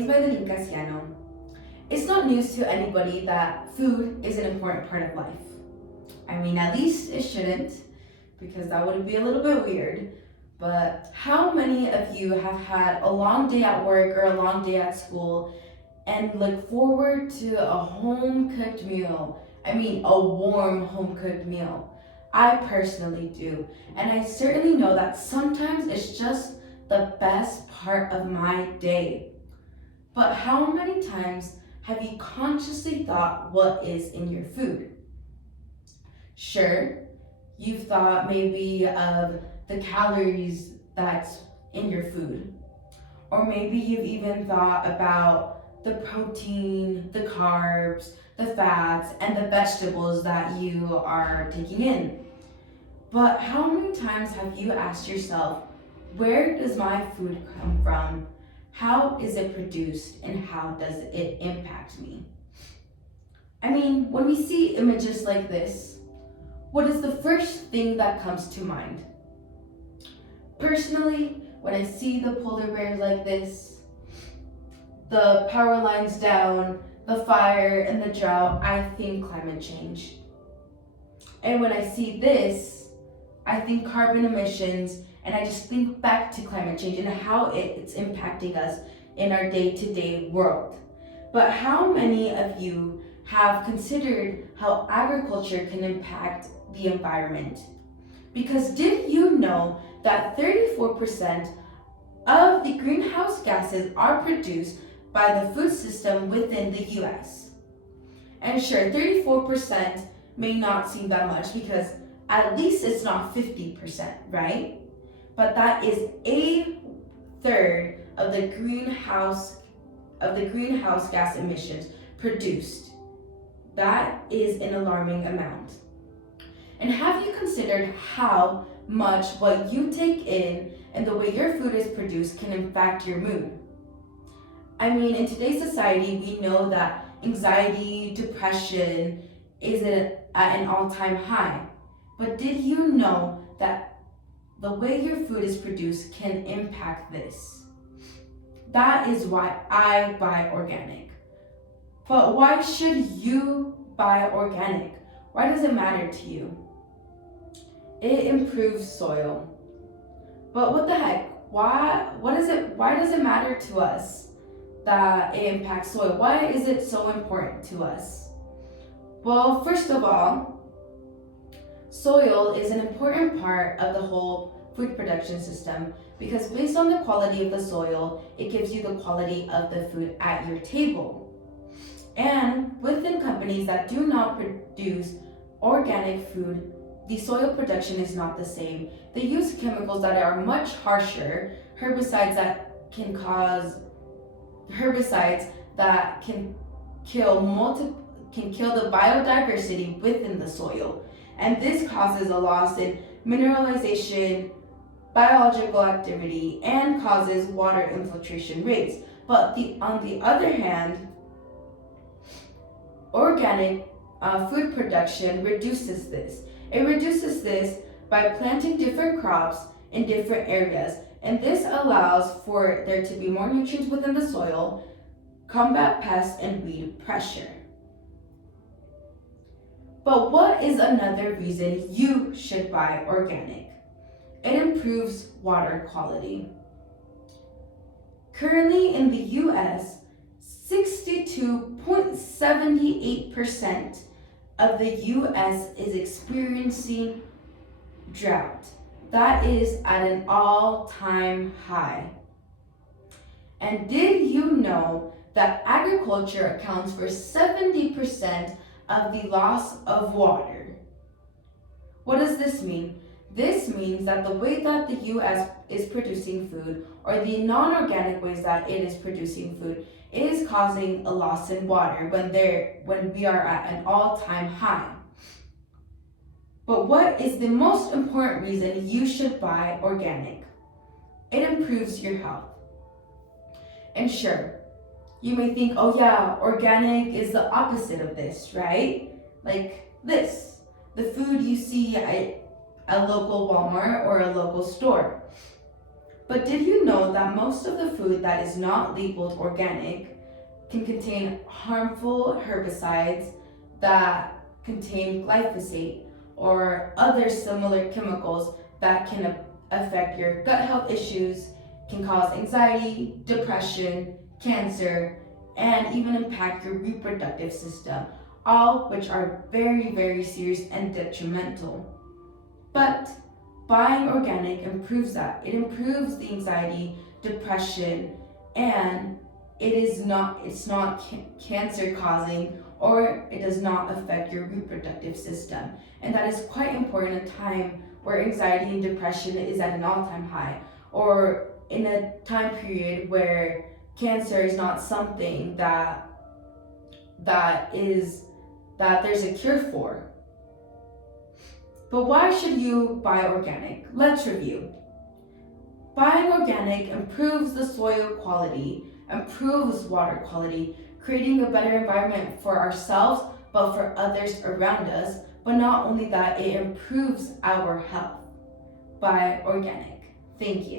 name's Madeline Casiano. It's not news to anybody that food is an important part of life. I mean, at least it shouldn't, because that would be a little bit weird. But how many of you have had a long day at work or a long day at school and look forward to a home cooked meal? I mean, a warm home cooked meal. I personally do. And I certainly know that sometimes it's just the best part of my day. But how many times have you consciously thought what is in your food? Sure, you've thought maybe of the calories that's in your food. Or maybe you've even thought about the protein, the carbs, the fats, and the vegetables that you are taking in. But how many times have you asked yourself, where does my food come from? How is it produced, and how does it impact me? I mean, when we see images like this, what is the first thing that comes to mind? Personally, when I see the polar bears like this, the power lines down, the fire, and the drought, I think climate change. And when I see this, I think carbon emissions, and I just think back to climate change and how it's impacting us in our day-to-day world. But how many of you have considered how agriculture can impact the environment? Because did you know that 34% of the greenhouse gases are produced by the food system within the US? And sure, 34% may not seem that much because at least it's not 50%, right? But that is a third of the greenhouse gas emissions produced. That is an alarming amount. And have you considered how much what you take in and the way your food is produced can impact your mood? I mean, in today's society, we know that anxiety, depression is at an all-time high. But did you know that the way your food is produced can impact this? That is why I buy organic. But why should you buy organic? Why does it matter to you? It improves soil. But what the heck? Why does it matter to us that it impacts soil? Why is it so important to us? Well, first of all, soil is an important part of the whole food production system because based on the quality of the soil, it gives you the quality of the food at your table. And within companies that do not produce organic food, the soil production is not the same. They use chemicals that are much harsher, herbicides that can kill the biodiversity within the soil. And this causes a loss in mineralization, biological activity, and causes water infiltration rates. But on the other hand, organic food production reduces this. It reduces this by planting different crops in different areas. And this allows for there to be more nutrients within the soil, combat pests, and weed pressure. But what is another reason you should buy organic? It improves water quality. Currently in the US, 62.78% of the US is experiencing drought. That is at an all-time high. And did you know that agriculture accounts for 70% of the loss of water? What does this mean? This means that the way that the US is producing food, or the non-organic ways that it is producing food, is causing a loss in water when we are at an all-time high. But what is the most important reason you should buy organic? It improves your health. And sure, you may think, oh yeah, organic is the opposite of this, right? Like this, the food you see at a local Walmart or a local store. But did you know that most of the food that is not labeled organic can contain harmful herbicides that contain glyphosate or other similar chemicals that can affect your gut health issues, can cause anxiety, depression, cancer, and even impact your reproductive system, all which are very, very serious and detrimental. But buying organic improves that. It improves the anxiety, depression, and it's not cancer causing, or it does not affect your reproductive system. And that is quite important in a time where anxiety and depression is at an all-time high, or in a time period where cancer is not something that there's a cure for. But why should you buy organic? Let's review. Buying organic improves the soil quality, improves water quality, creating a better environment for ourselves, but for others around us. But not only that, it improves our health. Buy organic. Thank you.